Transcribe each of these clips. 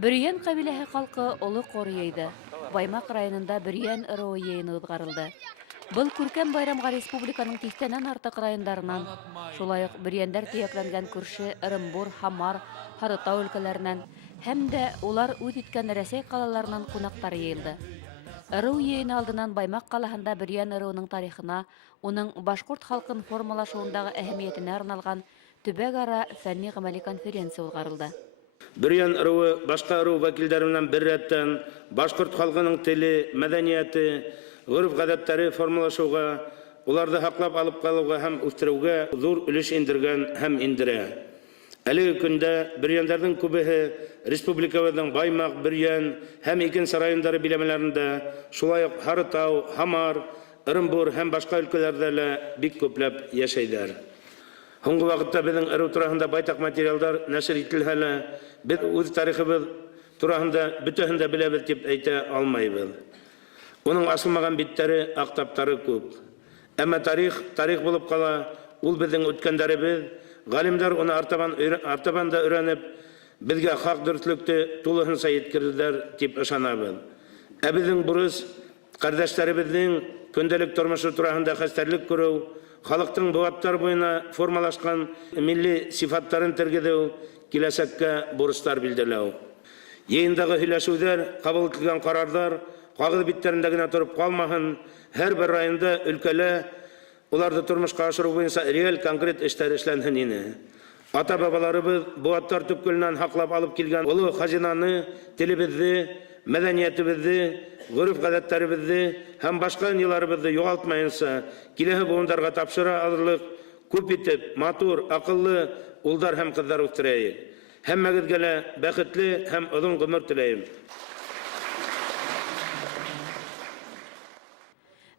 Бүриян кабиләһе халкы олы кор йыйды. Баймак районында Бүриян ырыуы йыйыны уҙғарылды. Был күркәм байрамға республиканың тиҫтәнән артык райондарынан, шулай уҡ Бүрияндәр төйәкләнгән күрше Ырымбур, Хамар, Һарытау өлкәләренән һәм дә улар үҙ иткән Рәсәй ҡалаларынан ҡунаҡтар йыйылды. Ырыу йыйыны алдынан Баймак ҡалаһында Бүриян ырыуының тарихына, уның башҡорт халҡын формалашыуындағы әһәмиәтенә арналған төбәк-ара фәнни-ғәмәли конференция уҙғарылды. Бүриян ырыуы башка ырыу вәкилдәре менән бер рәттән башҡорт халҡының теле, мәҙәниәте, ғөрөф-ғәҙәттәре формалашыуға, уларҙы һаҡлап алып ҡалыуға һәм үҫтереүгә ҙур өлөш индергән һәм индерә. Әлеге көндә Бүрияндәрҙең күбеһе республикабыҙҙың Баймак, Бүриян һәм икенсе райондары биләмәләрендә, шулай уҡ Һарытау, Хамар, Ырымбур һәм башҡа өлкәләрҙә лә бик күпләп йәшәйҙәр. Һуңғы ваҡытта беҙҙең ырыу тураһында байтаҡ материалдар нәшер ителһә лә, беҙ үҙ тарихыбыҙ тураһында бөтәһен дә беләбеҙ тип әйтә алмайбыҙ. Уның асылмаған биттәре, аҡтаптары күп. Әммә тарих булып ҡала, ул беҙҙең үткәндәребеҙ, ғалимдар уны артабан да өйрәнеп, беҙгә хаҡ дөрөҫлөктө тулыһынса еткерерҙәр тип ышанабыҙ. Ә беҙҙең бурыс ҡәрҙәштәребеҙҙең көндәлек тормошо тураһында хәстәрлек күреү, халыҡтың быуаттар буйына формалашҡан милли сифаттарын тергеҙеү, киләсәккә бурыстар билдәләү. Йыйындағы һөйләшеүҙәр, ҡабул ителгән ҡарарҙар ҡағыҙ биттәрендә генә тороп ҡалмаһын, һәр бер районда, өлкәлә уларҙы тормошҡа ашырыу буйынса реаль конкрет эштәр эшләнһен ине. Ата-бабаларыбыҙ быуаттар төпкөлөнән һаҡлап алып килгән оло хазинаны, телебеҙҙе, мәҙәниәтебеҙҙе, ғөрөф-ғәҙәттәребеҙҙе һәм башҡа ниларыбыҙҙы юғалтмайынса, киләһе быуындарға тапшыра алырлыҡ күп итеп, матур, аҡыллы улдар һәм ҡыҙҙар үҫтерәйек. Һәммәгеҙгә лә бәхетле һәм оҙон ғүмер теләйем.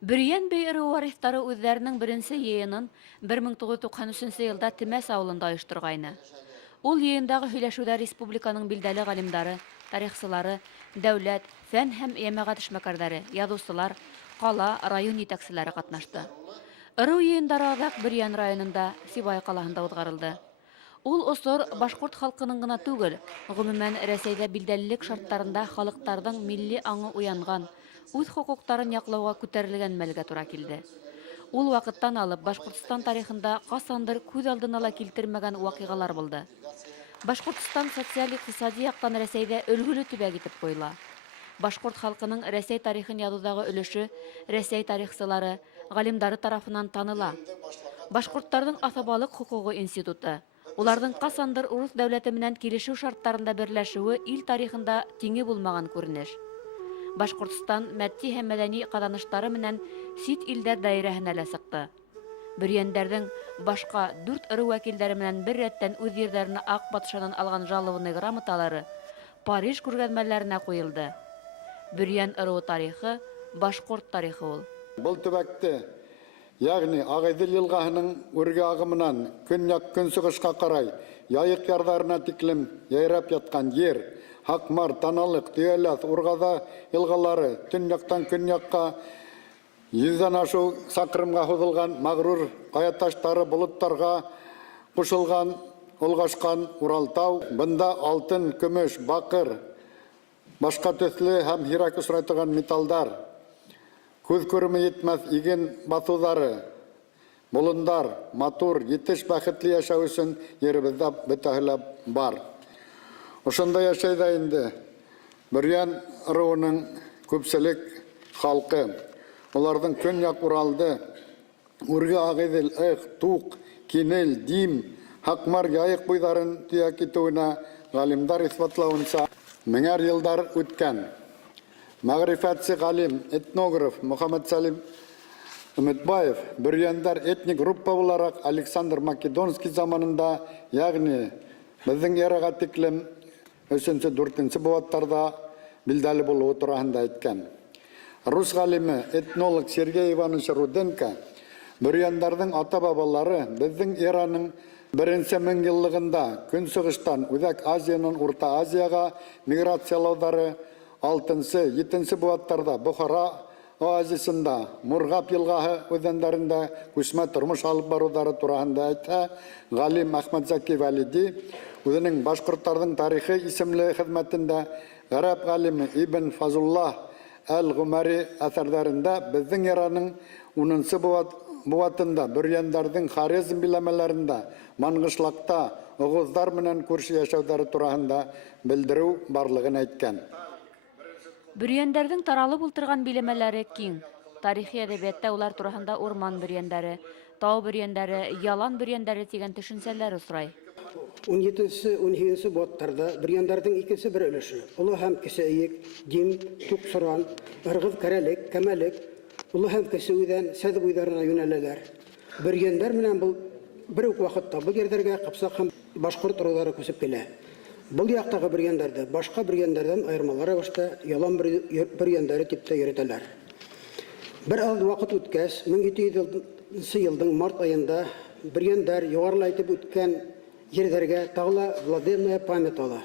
Бүриян бей ырыуы варифтары үҙҙәренең беренсе йыйынын 1993 йылда Темәс ауылында ойошторғайны. Ул йыйындағы һөйләшеүҙә республиканың билдәле ғалимдары, тарихсылары, дәүләт, фән һәм йәмәғәт эшмәкәрҙәре, яҙыусылар, ҡала, район етәкселәре ҡатнашты. Ырыу йыйындары аҙаҡ Бүриян районында, Сибай ҡалаһында уҙғарылды. Ул осор башҡорт халҡының ғына түгел, ғөмүмән Рәсәйҙә билдәлелек шарттарында халыҡтарҙың милли аңы уянған, үҙ хоҡуҡтарын яҡлауға күтәрелгән мәлгә тура килде. Ул ваҡыттан алып Башҡортостан тарихында ҡасандыр күҙ алдына ла килтермәгән ваҡиғалар булды. Башҡортостан социаль-иҡтисади яҡтан Рәсәйҙә өлгөлө төбәк итеп ҡуйыла. Башҡорт халҡының Рәсәй тарихын яҙыуҙағы өлөшө Рәсәй тарихсылары, ғалимдары тарафынан таныла. Башҡорттарҙың аҫабалыҡ хоҡуғы институты, уларҙың ҡасандыр урыҫ дәүләте менән килешеү шарттарында берләшеүе ил тарихында тиңе булмаған күренеш. Башҡортостан мәдди һәм мәҙәни ҡаҙаныштары менән сит илдәр даирәһенә лә сыҡты. Бүрйәндәрҙең башҡа 4 ырыу вәкилдәре менән бер рәттән үҙ ерҙәренә аҡ батшанан алған жалованный грамоталары Париж күргәҙмәләренә ҡуйылды. Бүрйән ырыуы тарихы, башҡорт тарихы ул. Был төбәкте, яғни Ағайҙел йылғаһының үрге ағымынан көньяҡ-көнсығышҡа ҡарай яйыҡ ярҙарына тиклем яйрап ятҡан ер, Һаҡмар, Таналыҡ, Төйәләҫ, Урғаҙа йылғалары, төньяҡтан көньяҡҡа 100-дән ашыу саҡрымға һуҙылған мәғрур ҡаяташтары болоттарға ҡушылған, олғашҡан Уралтау, бында алтын, көмөш, баҡыр, башҡа төҫлө һәм һирәк осрай торған металдар, күҙ күреме етмәҫ иген баҫыуҙары, болондар, матур, етеш бәхетле йәшәү өсөн еребеҙҙә бөтәһе лә бар. Ошонда йәшәй инде Бүрйән ырыуының күпселек халҡы. Уларҙың көньяҡ Уралды, Үрге Ағайҙел, Туҡ, Кинел, Дим, Һаҡмар яйыҡ буйҙарын төйәк итеүенә ғалимдар иҫбатлауынса 1000 йылдар үткән. Мәғрифәтсе ғалим, этнограф Мөхәммәт Сәлим Өмөтбаев Бүрйәндәр этник группа булараҡ Александр Македонский заманында, яғни беҙҙең эраға тиклем 3-4 быуаттарҙа билдәле булыуы тураһында әйткән. Рус ғалимы, этнолог Сергей Иванович Руденко Бүрйәндәрҙең ата-бабалары беҙҙең эраның 1-нче 1000 йыллығында Көнсығыштан Үҙәк Азиянан Урта Азияға миграциялауҙары 6-7 быуаттарҙа Бохара, оазисында, Мургап елгаһы үзәннәрендә күчмә тормыш алып барулары турында әйтә, Галим Әхмәтзәки Вәлиди үзенең башкортларның тарихи исемле хезмәтендә гарәп галиме Ибн Фазулла Әл-Гумари әсәрләрендә безнең эраның 10-нчы буатында бөрьәндәрнең Хорезм биләмәләрендә, Мангышлакта оғыздар менән күрше яшәүләре турында белдерү барлыгын әйткән. Бөрьәндәрнең таралып ултырган биләмәләре киң. Тарихи әдәбиятта улар турында урман бөрьәндәре, тау бөрьәндәре, ялан бөрьәндәре дигән төшенчәләр усрай. 17-18 буаттарда бөрьәндәрнең икенче бер өлеше, олы һәм кесе иек, дим, тук соран, ыргыз кәрәлек, кәмәлек, олы һәм кесе үҙән, сәд буйҙарына йүнәләләр. Бөрьәндәр менән был бер үк вакытта бұл ерҙәргә ҡапсаҡ һәм башҡорт ырыуҙары күсеп килә. Был яҡтағы бөрьәндәрҙе башҡа бөрьәндәрҙән айырмалары башта ялан бөрьәндәре тип тә йөрөтәләр. Бер аҙ ваҡыт үткәс, 1700 йылдың март айында бөрьәндәр юғарылайтып үткән ерҙәргә тағы владельная память ала.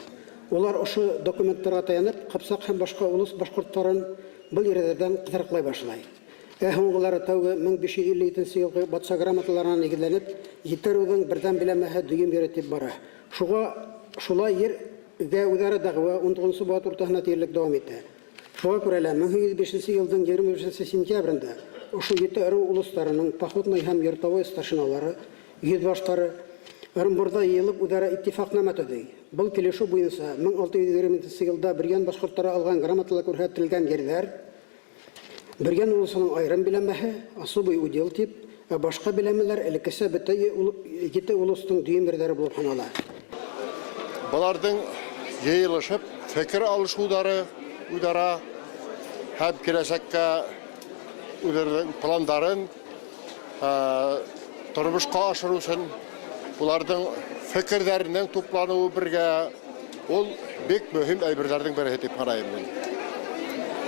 Улар ошо документтарға таянып, ҡапсаҡ һәм башҡа улус башҡорттарын был ерҙәрҙән ҡыҙырҡлай башлай. Һуңғылары тәүге 1557 йылғы батша грамоталарына нигеҙләнеп, Етереүҙең берҙән биләмәһе дөйөм ере тип бара. Шулай ергә үҙәре дәғүә 19 буат уртаһына тиерлек дауам итә. Шуға күрә лә 1805 йылдың 23 сентябрендә ошо ете ырыу улустарының походный һәм йортовой старшиналары, йөҙбаштары Ырымбурҙа йыйылып үҙәре иттифаҡнама төҙөй. Был килешеү буйынса 1620 йылда Бөрйән башҡорттары алған грамотала күрһәтелгән ерҙәр Бөрйән улусының айырым биләмәһе, особый удел тип, ә башҡа биләмәләр элеккесә бөтә ете улустың дөйөм ерҙәре булып һанала. Бұлардың йыйылышып, фекер алышыуҙары үҙара һәм киләсәккә үҙҙәренең пландарын тормошҡа ашырыу өсөн уларҙың фекерҙәренең тупланыуы бергә ул бик мөһим әйберҙәрҙең береһе дип ҡарайым мин.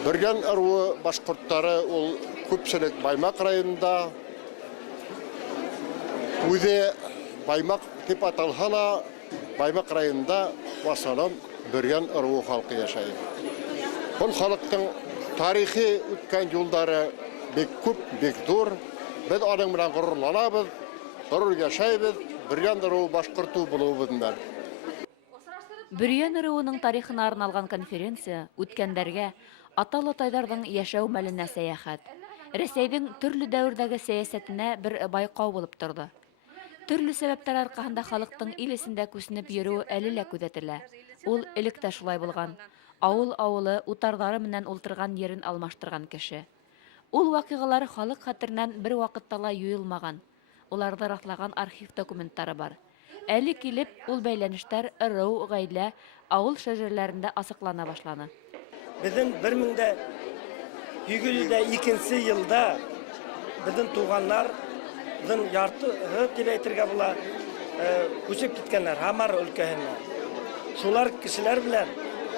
Бөрйән ырыуы башҡорттары ул күпселек Баймаҡ районында, үҙе Баймаҡ дип аталһа ла, Баймаҡ районында васалам Бөрйән ырыуы халҡы йәшәй. Был халыҡтың тарихи үткән юлдары бик күп, бик ҙур. Беҙ аның менән ғорурланабыҙ, ғорур йәшәйбеҙ, Бөрйән ырыуы башҡорты булыуыбыҙ менән. Бөрйән ырыуының тарихына арналған конференция үткәндәргә аталы-тайҙарҙың йәшәү мәленә сәйәхәт, Рәсәйҙең төрлө дәүерҙәге сәйәсәтенә бер байҡау булып торҙо. Төрлө сәбәптәр арҡаһында халыҡтың ил эсендә күсенеп йөрөүе әле лә күҙәтелә. Ул элек тә шулай булған. Ауыл-ауылы, утарҙары менән ултырған ерен алмаштырған кеше. Ул ваҡиғалар халыҡ хәтеренән бер ваҡытта ла юйылмаған. Уларҙы раҫлаған архив документтары бар. Әле килеп, ул бәйләнештәр ырыу, ғаилә, ауыл шәжәрәләрендә асыҡлана башланы. Беҙҙең 1802 йылда беҙҙең туғандарҙың яртыһы тип әйтергә була күсеп киткәннәр Һамар өлкәһенә. Шулар кешеләр белән,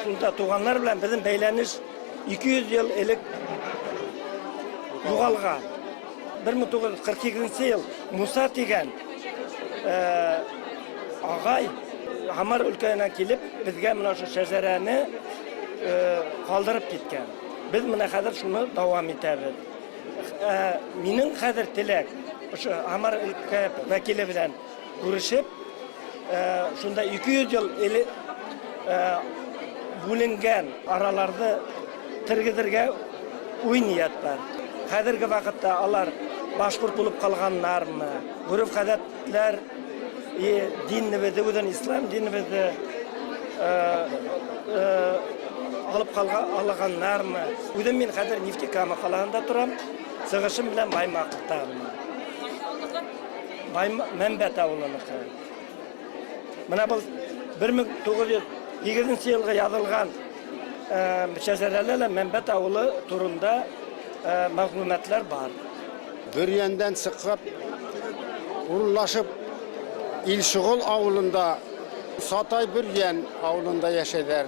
шунда туғандар белән беҙҙең бәйләнеш 200 йыл элек юғалған. 1942 йыл Муса тигән ағай Һамар өлкәһенә килеп, беҙгә менә ошо шәжәрәне ҡалдырып киткән. Беҙ менә хәҙер шуны дауам итәбеҙ. Минең хәҙер теләк, ошо Һамар өлкә вәкиле белән күрешеп, шунда 200 йыл бүленгән араларҙы тергеҙергә уй ниәт бар. Хәҙерге ваҡытта алар башҡорт булып ҡалғаннармы? Ғөрөф-ғәҙәттәр динебеҙҙе, үҙен ислам динебеҙҙе алып алғаннармы? Үҙем мин хәҙер Нефтекама ҡалаһында торам, сығышым белән Баймаҡтамын. Мәмбәт ауылыныҡы. Менә был 1908 йылға яҙылған шәжәрәлә лә Мәмбәт ауылы турында мәғлүмәтләр бар. Бөрйәндән сыҡып, урынлашып, Илшоғол ауылында, Сатай Бөрйән ауылында йәшәйҙәр.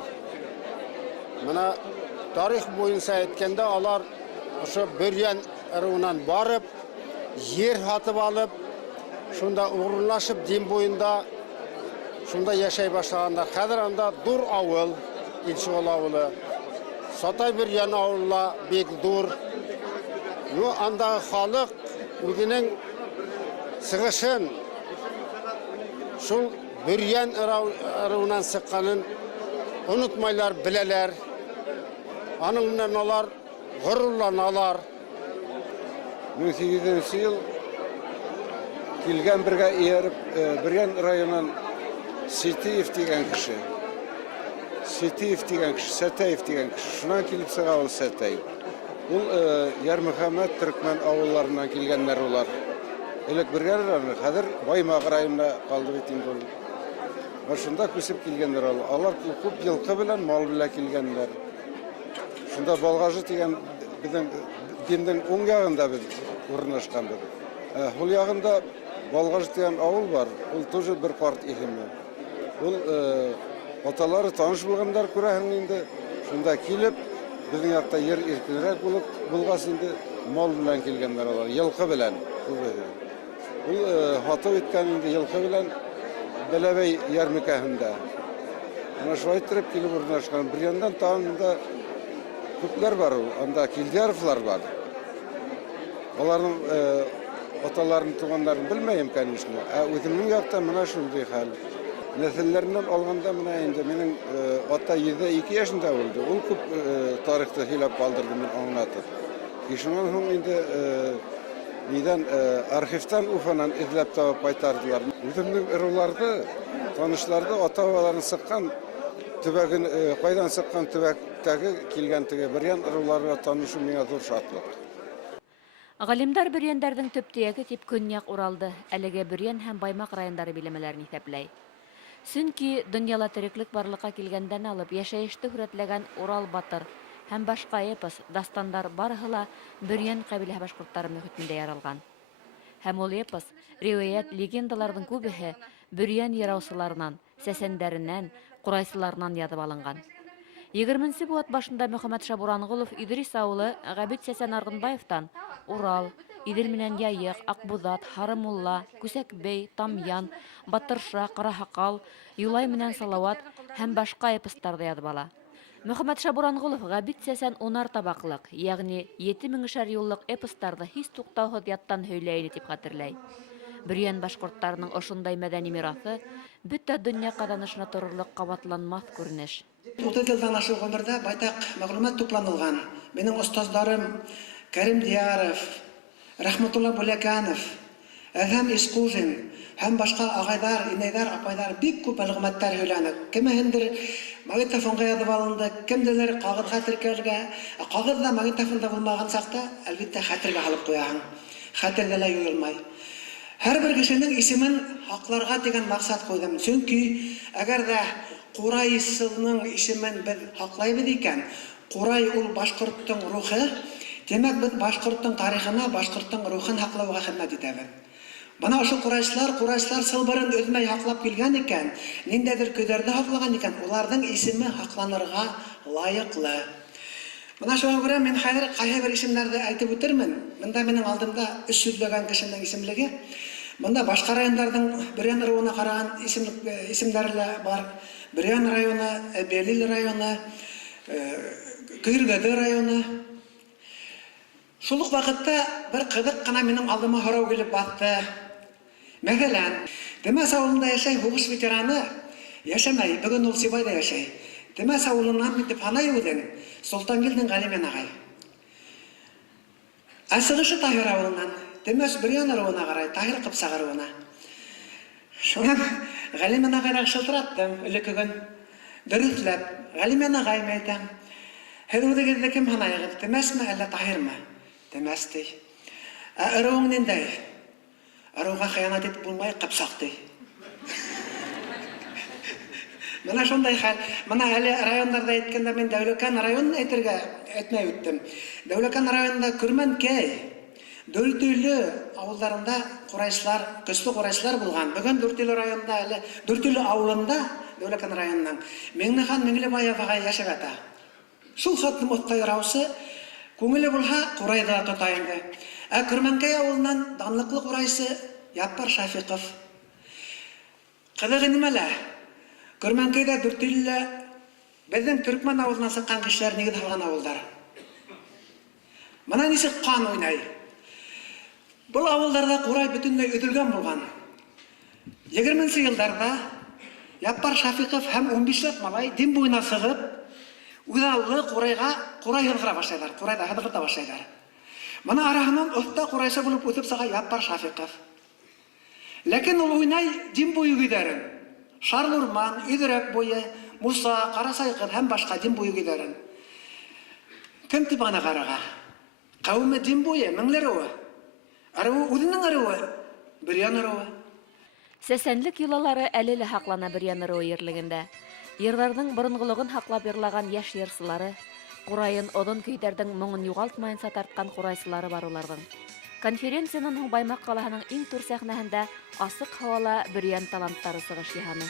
Менә тарих буйынса әйткәндә, алар ошо Бөрйән ырыуынан барып, ер һатып алып, шунда урынлашып дин буйында, шунда йәшәй башлағандар. Хәҙер анда ҙур ауыл, Илшоғол ауылы. Сатай Бөрйән ауылы бик ҙур. Ну, андағы халық өзінің сығышын, шул бүрген ырауынан сыққанын ұнытмайлар, білелер. Аныңнан олар ғұрланалар. 1800 ел келген бірге еріп, бүрген районын Сетеев деген кіші. Сетеев деген кіші, Сәтеев деген кіші. Шунан келіп сыға ол Сәтеев. Бұл Ярмөхәмәт Түркмен ауылларынан келгенлер олар. Элек бірген районы, қазір Баймақ районына қалды бетін бұл. Шында көсіп келгенлер ол. Алар көп жылқы білен, мал біле келгенлер. Шында Балғажы деген біздің денден оң жағында біз орнашқан біз. Ол жағында Балғажы деген ауыл бар. Ол тоже бір парт екені. Ол аталары таныш болғандар көрәһін енді. Шында келіп, біздің яқта ер еркінірек болғасында мал білен келгенлер олар. Елқы білен. Ол хатып еткенінде елқы білен Бәләбәй ярмекәһендә. Ана шулай иттереп килеп урнашкан. Бер яндан тагында күпләр бар, анда Килдияровлар бар. Аларның аталарын, туганнарын белмәйм, конечно. Үземнең якта менә шундый хәл. Нәселләреннән алганда менә инде минем ата 7-2 яшендә булды. Ул күп тарихты һөйләп калдырды, мен аңлатып. Шуннан соң инде Нидән архивтан Уфанан эзләп табып кайтардылар. Үземнең ыруларды, танышларды, ата-бабаларын сыккан төбәген, кайдан сыккан төбәктәге килгән теге Бөрьян ыруларга танышу миңа зур шатлык. Галимдар Бөрьяндәрнең төп төяге тип Көньяк Уралды, әлегә Бөрьян һәм Баймак райондары биләмәләрен исәпләй. Сөнки дөньяла тереклек барлыкка килгәндән алып яшәеште хүрәтләгән Урал батыр һәм башка эпос, дастандар барыһы ла Бөрьян кабиләһе башкортлары мөхитендә яралган. Һәм ул эпос, риваят, легендаларның күбеһе Бөрьян яраусыларынан, сәсәндәреннән, курайсыларынан язып алынган. 20нче буат башында Мөхәммәд Шабуранғолов Идрис авылы Габит Сәсән Арғынбаевтан Урал, Идел менән Яйык, Акбузат, Харымулла, Күсәкбей, Тамян, Батырша, Караһакал, Юлай менән Салават һәм башка эпостарда язып ала. Мөхәммәд Шабуранғолов Габит Сәсән унар табаклык, ягъни 7000 юллык эпостарда һич туктаусыз яттан һөйләйли дип хәтерләй. Бөрьян башкортларының ошондай мәдәни мираҫы бөтә дөнья ҡаҙанышына торырлык ҡабатланмаҫ күренеш. 30 йылдан ашу ғүмердә байтаҡ мәғлүмәт тупланылған. Минең остаздарым Кәрим Дияров, Рәхмәтулла Бүләкәнов, Әҙһәм Исҡужин һәм башҡа ағайҙар, инәйҙәр, апайҙар бик күп мәғлүмәттәр һөйләне. Кемеһендер магнитофонға яҙып алынды, кемделер ҡағыҙға теркәлгә. Ҡағыҙ магнитофонда булмаған саҡта, әлбиттә, хәтергә һалып ҡуяһың. Хәтерҙә лә юйылмай. Һәр бер кешенең исемен һаҡларға тигән маҡсат ҡуйҙым. Сөнки әгәр ҙә Ҡурай исемен беҙ һаҡлайбыҙ икән, Ҡурай ул башҡорттоң рухы, демәк беҙ башҡорттоң тарихына, башҡорттоң рухын һаҡлауға хеҙмәт итәбеҙ. Бына ошо ҡурайсылар сылбырын өҙмәй һаҡлап килгән икән, ниндәйҙер көйҙәрҙе һаҡлаған икән, уларҙың исеме һаҡланырға лайыҡлы. Бына шуға күрә мин хәҙер ҡайһы бер исемдәрҙе әйтеп үтермен. Бында минең алдымда 300-ләгән кешенең исемлеге. Бында башҡа райондарҙың Бөрьян ырыуына ҡараған исемдәре лә бар. Бөрьян районы, Белил районы, Көйөргәҙе районы. Шул уҡ ваҡытта бер ҡыҙыҡ ҡына минең алдыма һорау килеп баҫты. Мәҫәлән, Темәс ауылында йәшәй һуғыш ветераны, йәшәмәй, бөгөн ул Сибайҙа йәшәй. Темәс ауылынан итеп һанай үҙен Солтангилдең Ғәлимен ағай. Ә сығышы Таһир ауылынан, Темәс Бөрьян ырыуына ҡарай, Таһир Ҡыпсаҡ ырыуына. Шунан Ғәлимен ағайҙа шылтыраттым, элеккегөн дөрөҫләп, Ғәлимен ағайым әйтәм. Һеҙ үҙегеҙҙе кем һанайығыҙ, Темәсме әллә Таһирмы? Темәс ти. Ә ырыуың ниндәй? Ырыуға хыянат итеп булмай, Ҡыпсаҡ ти. Мына шундай хәл. Мына әле райондарда әйткәндә мин Дәүләкән районын әйтмәй үттем. Дәүләкән районында Көрмәнкәй, Дүртөйлө ауылдарында ҡурайсылар, көслө ҡурайсылар булған. Бөгөн Дүртөйлө районында әле, Дүртөйлө ауылында Дәүләкән районының Миңнехан Миңлебаев ағай йәшәп ята. Шул хатын отта яраусы, күңеле булһа, ҡурайҙа тота инде. Ә Көрмәнкәй ауылынан данлыҡлы ҡурайсы Яппар Шафиҡов. Ҡыҙығы нимәлә? Көрмәнкәйҙә Дүртөйлөлә беҙҙең Төркмән ауылынан сыҡҡан кешеләр нигеҙ һалған ауылдар. Мына нисек қан уйнай. Бұл авылдарда Курай бүтүнлөй өдүлгөн болгон. 20-нче жылдарда Яппар Шафиков һәм 15 малай дин буена сыгып, Удаллы Курай йылгыра башлайлар, Курайда хыдырта башлайлар. Мына араһынан оста Курайса булып үтеп сага Яппар Шафиков. Ләкин ул уйнай дин буе гыйдәрен. Шарлурман, Идерәк буе, Муса, Карасайгыр һәм башка дин буе гыйдәрен. Кем дип аны карага? Кавме дин буе меңләре. Ару үзенең арыуы, Бөрьян арыуы. Сәсәнлек йолалары әле лә һаклана Бөрьян арыуы ерлегендә. Йырларның борынгылыгын һаклап йырлаган яшь йырсылары, Курайын оҙон көйҙәрҙең моңон юғалтмайынса тарткан ҡурайсылары бар уларҙың. Конференцияның һуң Баймаҡ ҡалаһының иң түр сәхнәһендә асыҡ һауала Бөрьян таланттары сығыш яһаны.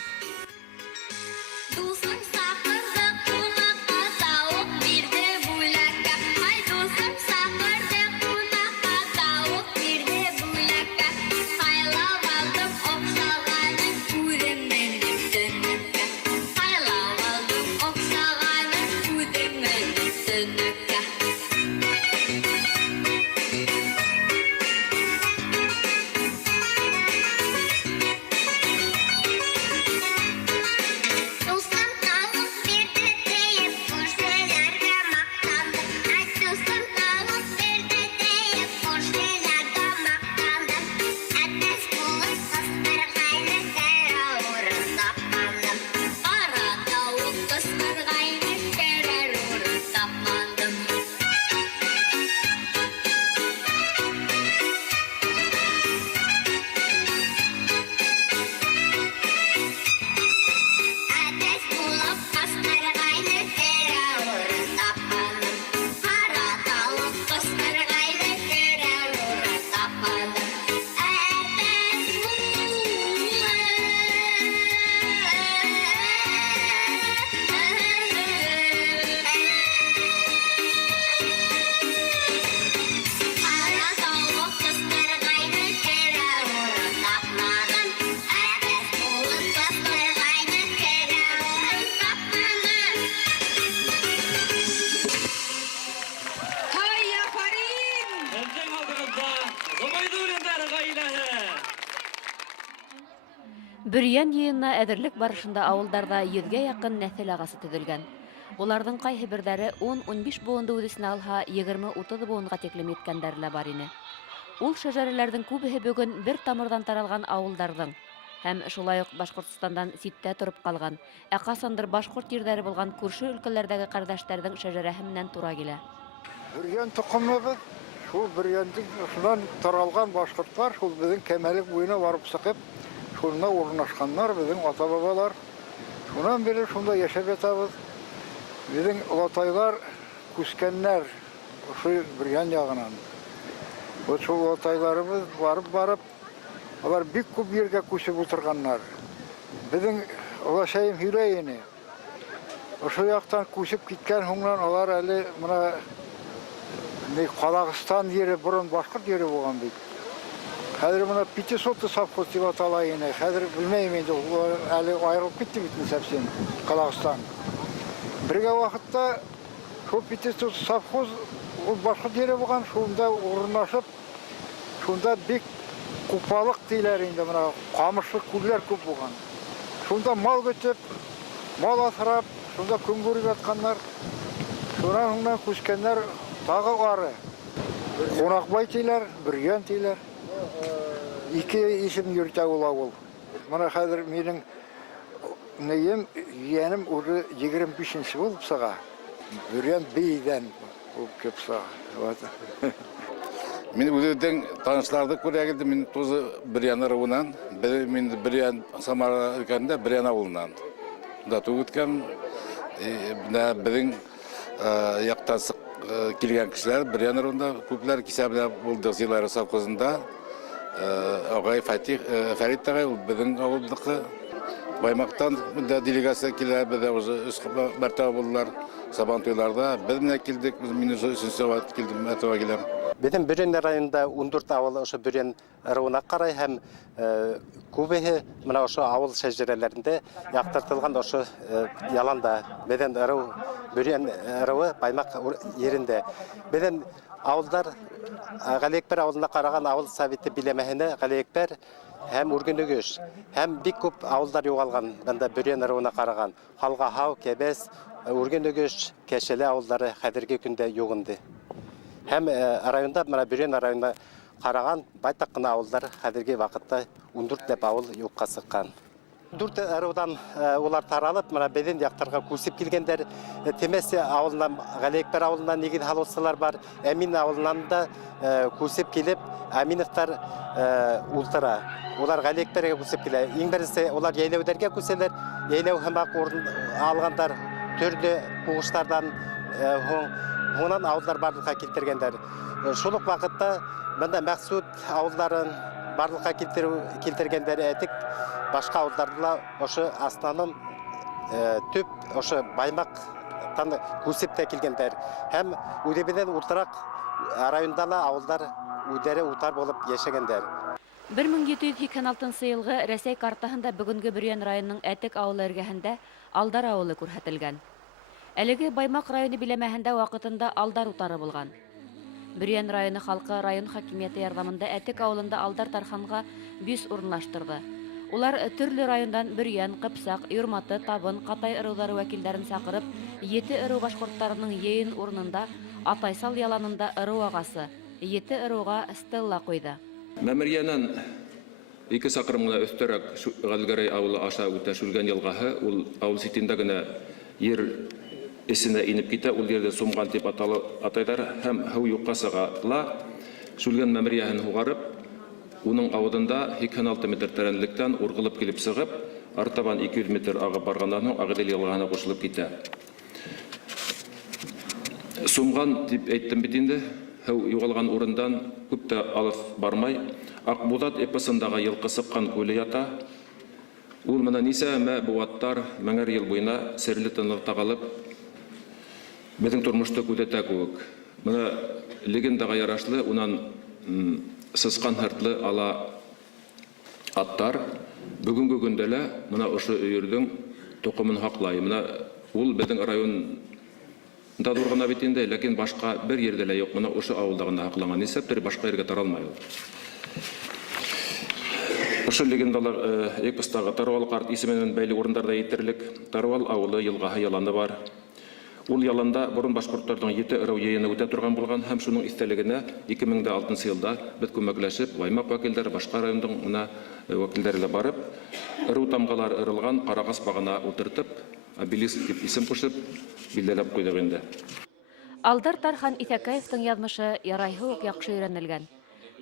Бөрьян йыйынына әҙерлек барышында ауылдарда 100-гә яҡын нәҫел ағасы төҙөлгән. Уларҙың ҡайһы берҙәре 10-15 быуынды үҙ эсенә алһа, 20-30 быуынға тиклем еткәндәре лә бар ине. Ул шәжәрәләрҙең күбеһе бөгөн бер тамырҙан таралған ауылдарҙың һәм шулай уҡ Башҡортостандан ситтә тороп ҡалған, ә ҡасандыр башҡорт ерҙәре булған күрше өлкәләрҙәге ҡәрҙәштәрҙең шәжәрәһе менән тура килә. Бөрьян тоҡомлобоҙ, шул Бөрьяндың шунан таралған башҡорттар, шул беҙҙең Кәмәлек буйына барып сыҡып, шунда урынлашҡандар, беҙҙең ата-бабалар. Шунан бери шунда йәшәп ятабыҙ. Беҙҙең олатайлар күскәннәр ошо Бөрьян яғынан. Вот шул олатайларыбыҙ барып, алар бик күп ергә күсеп ултырғаннар. Беҙҙең олашайым һөйләй ине. Ошо яҡтан күсеп киткән һуңнан алар әле мына Ҡаҙағстан ере, борон башҡорт ере булған бит. Хәҙер мына 500 совхоз дип атала ине. Хәҙер белмәйем инде, әле айырылып китте бит сәпсен Ҡаҙағстан. Бергә ваҡытта шул 500 совхоз ул башҡорт ере булған, шунда урынлашып, шунда бик купалык тиләр инде, мына ҡамышлы күлләр күп булған. Шунда мал көтөп, мал аҫрап, шунда көн күреп ятҡандар. Шунан һуңдан күскәннәр тағы ары. Ҡунаҡбай тиләр, Бөрьян тиләр. Ике исем йөрөтә ул ауыл. Мына хәҙер минең нейем, йәнем уже 25-нче булып сыға. Бөрьян бейҙән булып кеп сыға. Мен үҙемдең таныштарҙы күрә килдем, мин тоже Бөрьян ырыуынан, мин Бөрьян Самара өлкәһендә Бөрьян ауылынан. Да түгеткән, беҙҙең яҡтан килгән кешеләр Бөрьян ырыуында күпләр кисәбенә булды Зилайыр совхозында. Ағай Фәрит ағай, ул беҙҙең ауылдыҡы. Баймаҡтан делегация килә, беҙҙә уже 3 мәртәбә булдылар сабан туйларда. Беҙ менә килдек, мин уже 3-нче ваҡыт килдем, мәртәбә киләм. Беҙҙең Бөрьян районында 14 ауылы ошо Бөрьян ырыуына ҡарай һәм күбеһе мына ошо ауыл шәжәрәләрендә яҡтыртылған ошо яланда. Беҙҙең ырыу Бөрьян ырыуы Баймаҡ ерендә. Беҙҙең ауылдар Галекбер ауылына қараған ауыл советі билемәһенә Галекбер һәм Үргенөгөш һәм бик күп ауылдар югалган. Банда Бүрен ыруына караган Халгахау, Кебес, Үргенөгөш, Кәшеле ауылдары хәзерге көндә юк инде. Һәм районда менә Бүрен районына караган байтак кына ауылдар хәзерге вакытта 14 дип авыл юкка сыккан. 4 ырудан улар таралып, менә безнең яктарга күсеп килгәндәр. Темесе авылынан, Галекбер авылынан нигез халыслар бар. Әмин авылынан да күсеп килеп, Әминовтар ултыра. Улар Галекбергә күсеп килә. Иң беренче улар яйләүдәргә күсәләр. Яйләү һәмәк урын алгандар төрле кугыштардан һунан авыллар барлыкка килтергәндәр. Шул ук вакытта монда Мәхсүд авылларын барлыкка килтергәндәр әтик. Башка ауылдарда ошо астаным төп ошо Баймактан күсеп тә килгәндәр. Һәм үдебедән уртарак райондагы ауылдар үдәре утар булып яшәгәндәр. 1786 елгы Рәсәй картаһында бүгенге Бүрен районының Әтек авылы эргәһендә Алдар авылы күрһәтелгән. Әлеге Баймак районы биләмәһендә вакытында Алдар утары булган. Бүрен районы халкы район хакимияте ярдәмендә Әтек авылында Алдар Тарханга бюст урынлаштырды. Улар төрле райондан Бүрен, Кыпсак, Юрматы, Табын, Катай ырулары вәкилләрен сакырып, 7 ыру башкортларының йыйын урынында Атайсал яланында ыру агасы 7 ыруга стелла куйды. Мәмерьянан 2 сакрым гына өстәрәк Галгәрәй авылы аша үтә Шүлгән елгаһы, ул авыл ситендә генә ер эсенә инеп китә, ул yerdə Сумган дип атайлар һәм һыу юкка сыгала. Шүлгән мәмерьяһын хугарып, уның авыдында 86 метр тәрәнлектән ургылып килеп сыгып, артабан 200 метр агып барганнан соң Агыдел елгаһына кушылып китә. Сумган дип әйттем бит инде. Һәу югалган урындан күп тә алып бармай, Акбулат эпосындагы йылкы сыккан күле ята. Ул менә нисәмә буаттар меңәр ел буена серле тынлык тагалып, безнең тормышты күзәтә күк. Менә легендага ярашлы, унан сыскан һыртлы ала аттар бүгенге көндә лә менә ошо өйрдең токымын хаклай. Менә ул безнең район да дургына бит инде, ләкин башка бер yerдә лә юк. Менә ошо авылда гына хакланган исәптер, башка ергә таралмай ул. Ошо легендалар эпостагы Тарвал карт исеменнән бәйле урыннарда әйтерлек. Тарвал авылы елгаһы яланы бар. Ул яланда бурын башкортларның 7 ыру йыйыны үтә торган булган һәм шуның истәлегенә 2006 елда без күмәкләшеп, Баймак вәкилләре, башка районның менә вәкилләре барып, ыру тамгалар ырылган Карагас багына утыртып, обелиск дип исем кушып, билдәләп куйдык инде. Алдар Тархан Исәкәевтең язмышы ярайһы ук яхшы өйрәнелгән.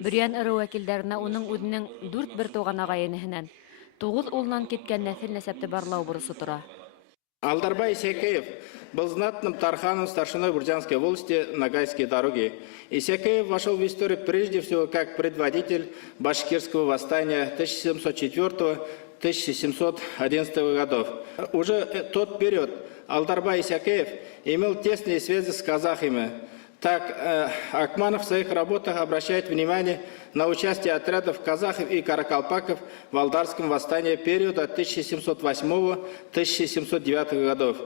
Бүрен ыру вәкилләренә уның үзенең 4 бер туган агайыныһыннан 9 улынан киткән нәсел нәсәпте барлау бурысы тора. Алдарбай Исякеев был знатным Тарханом старшиной Бурятской волости Ногайские дороги. Исякеев вошел в историю прежде всего как предводитель башкирского восстания 1704-1711 годов. Уже тот период Алдарбай Исякеев имел тесные связи с казахами. Так, Акманов в своих работах обращает внимание на участие отрядов казахов и каракалпаков в Алдарском восстании периода 1708-1709 годов.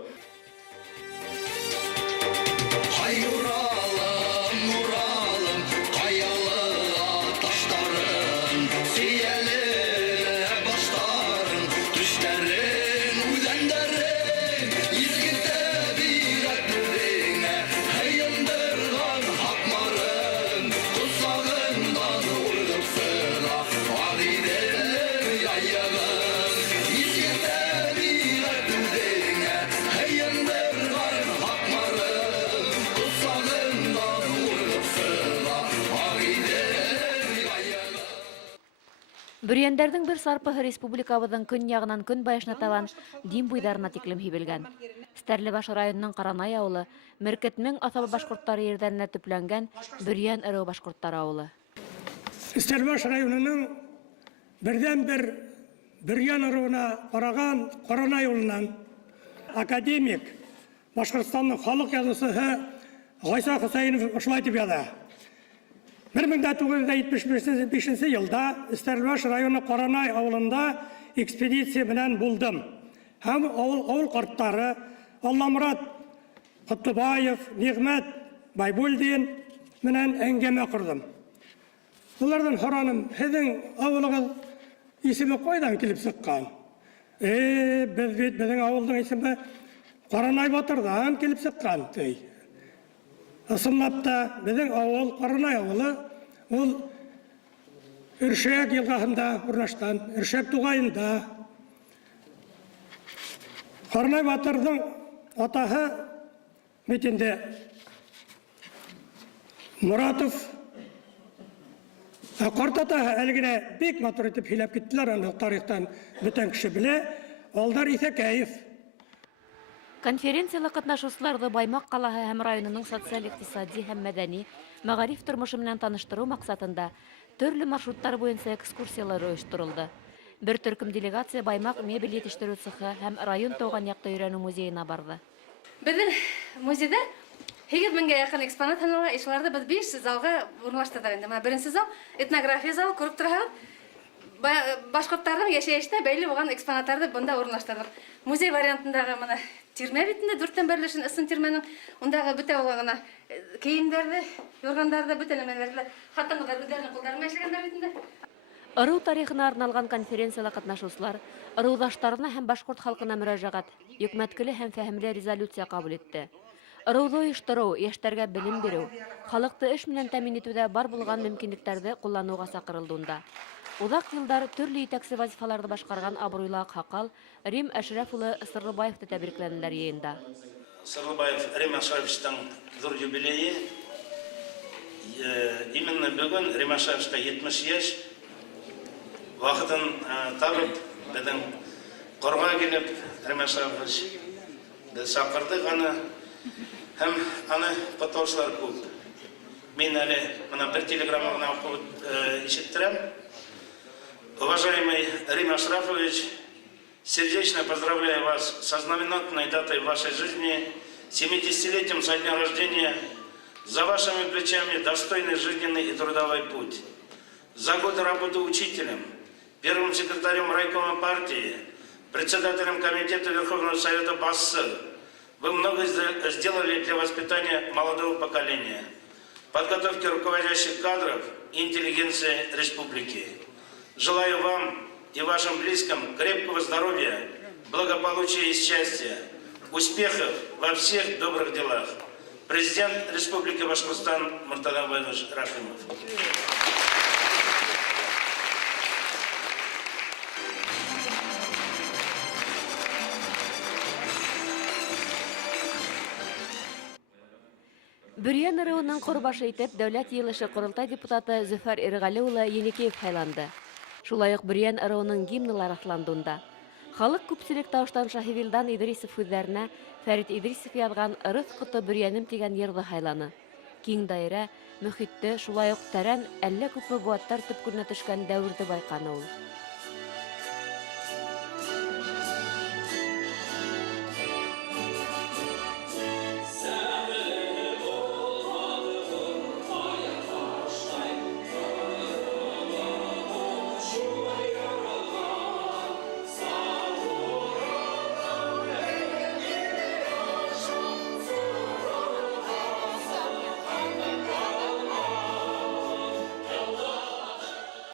Бүрендәрнең бер сарпыһы республикабызның көньягынан көнбайышына табан Дим буйдарына тиклем һибелгән. Стәрлебаш районының Каранай авылы Меркетнең асабы башкортлары ердәненә төпләнгән Бүрен ыру башкортлары авылы. Стәрлебаш районының бердән-бер Бүрен ыруына караган Каранай авылыннан академик Башкортстанның халык язучысы Гайса Хусаинов шулай дип яза. 1975 елда Стәрлебаш районы Каранай авылында экспедиция белән булдым. Һәм авыл карттары Алламурат Котлыбаев, Нигъмәт Байбулдин, менән әңгәмә құрдым. Олардан хораным, һеҙҙең ауылығыҙ исеме ҡайҙан килеп сыҡҡан? Беҙҙең ауылдың исеме Ҡаранай Батырҙан килеп сыҡҡан, ти. Ысынлап та, беҙҙең ауыл, Ҡаранай ауылы, ул Өршәк йылғаһында урнашҡан, Өршәк туғайында. Ҡаранай Батырҙың атаһы бит инде Моратов. Ҡарт атаһы әле генә бик матур итеп һөйләп киттеләр, аны тарихтан бөтен кеше белә. Алдар Иҫәкәев. Конференцияла ҡатнашыусыларҙы Баймаҡ ҡалаһы һәм районының социаль-иҡтисади һәм мәҙәни, мәғариф тормошо менән таныштырыу маҡсатында төрлө маршруттар буйынса экскурсиялар ойошторолдо. Бер төркөм делегация Баймаҡ мебель етештереү цехы һәм район тыуған яҡты өйрәнеү музейына барды. Беҙҙең музейҙа 8 меңгә яҡын экспонат һанала, шуларҙы беҙ 5 залға урынлаштырҙыҡ инде. Беренсе зал этнография залы, күреп торһағыҙ, башҡорттарҙың йәшәйешенә бәйле булған экспонаттарҙы бында урынлаштырҙыҡ. Музей вариантындағы мына тирмә битендә 4-тән берлешен ысын тирмәнең ундағы бөтә булғаны кейемдәрҙе, юргандарҙы, бөтә нәмәләрҙе, хатын-ҡыҙҙар үҙҙәренең ҡулдары менән эшләгәндәр бит инде. Ырыу тарихына арналған конференцияла ҡатнашыусылар ырыуҙаштарына һәм башҡорт халҡына мөрәжәғәт, йөкмәткеле һәм фәһемле резолюция ҡабул итте. Ырыуҙы ойоштороу, йәштәргә белем биреү, халыҡты эш менән тәьмин итеүҙә бар булған мөмкинлектәрҙе ҡулланыуға саҡырылды унда. Уҙаҡ йылдар төрлө етәксе вазифаларҙы башҡарған абруйлы аҡһаҡал Рим Әшрәф улы Сырлыбаевты тәбрикләнеләр йыйында. Сырлыбаев Рим Ашаевичтың ҙур юбилейы. Именно бөгөн Рим Ашаевичка 70 йәш. Ваҡытын табып, беҙҙең ҡорға килеп, Рим Ашаевич саҡырҙыҡ аны. Һәм аны ҡотлаусылар күп. Мин әле бер телеграмма ғына уҡып ишеттерәм. Уважаемый Рим Ашрафович, сердечно поздравляю вас со знаменательной датой вашей жизни, 70-летием со дня рождения, за вашими плечами достойный жизненный и трудовой путь. За годы работы учителем, первым секретарем райкома партии, председателем комитета Верховного Совета БАСС, вы много сделали для воспитания молодого поколения, подготовки руководящих кадров и интеллигенции республики. Желаю вам и вашим близким крепкого здоровья, благополучия и счастья, успехов во всех добрых делах. Президент Республики Башкортостан Муртада Абайевич Рахимов. Бөрйән ырыуының ҡорбашы итеп Дәүләт Йыйылышы ҡоролтай депутаты Зөфәр Ирғәле улы Еникеев һайланды. Шулай уҡ Бөрйән ырыуының гимнылары раҫланды унда. Халыҡ күпселек тауыштан Шаһивилдан Идрисов һүҙҙәренә Фәрит Идрисов яҙған «Ырыҫ ҡото Бөрйәнем» тигән йырҙы һайланы. Киң даирә, мөхитте, шулай уҡ тәрән, әллә күпме быуаттар төпкөлөнә төшкән дәүерҙе байҡаны ул.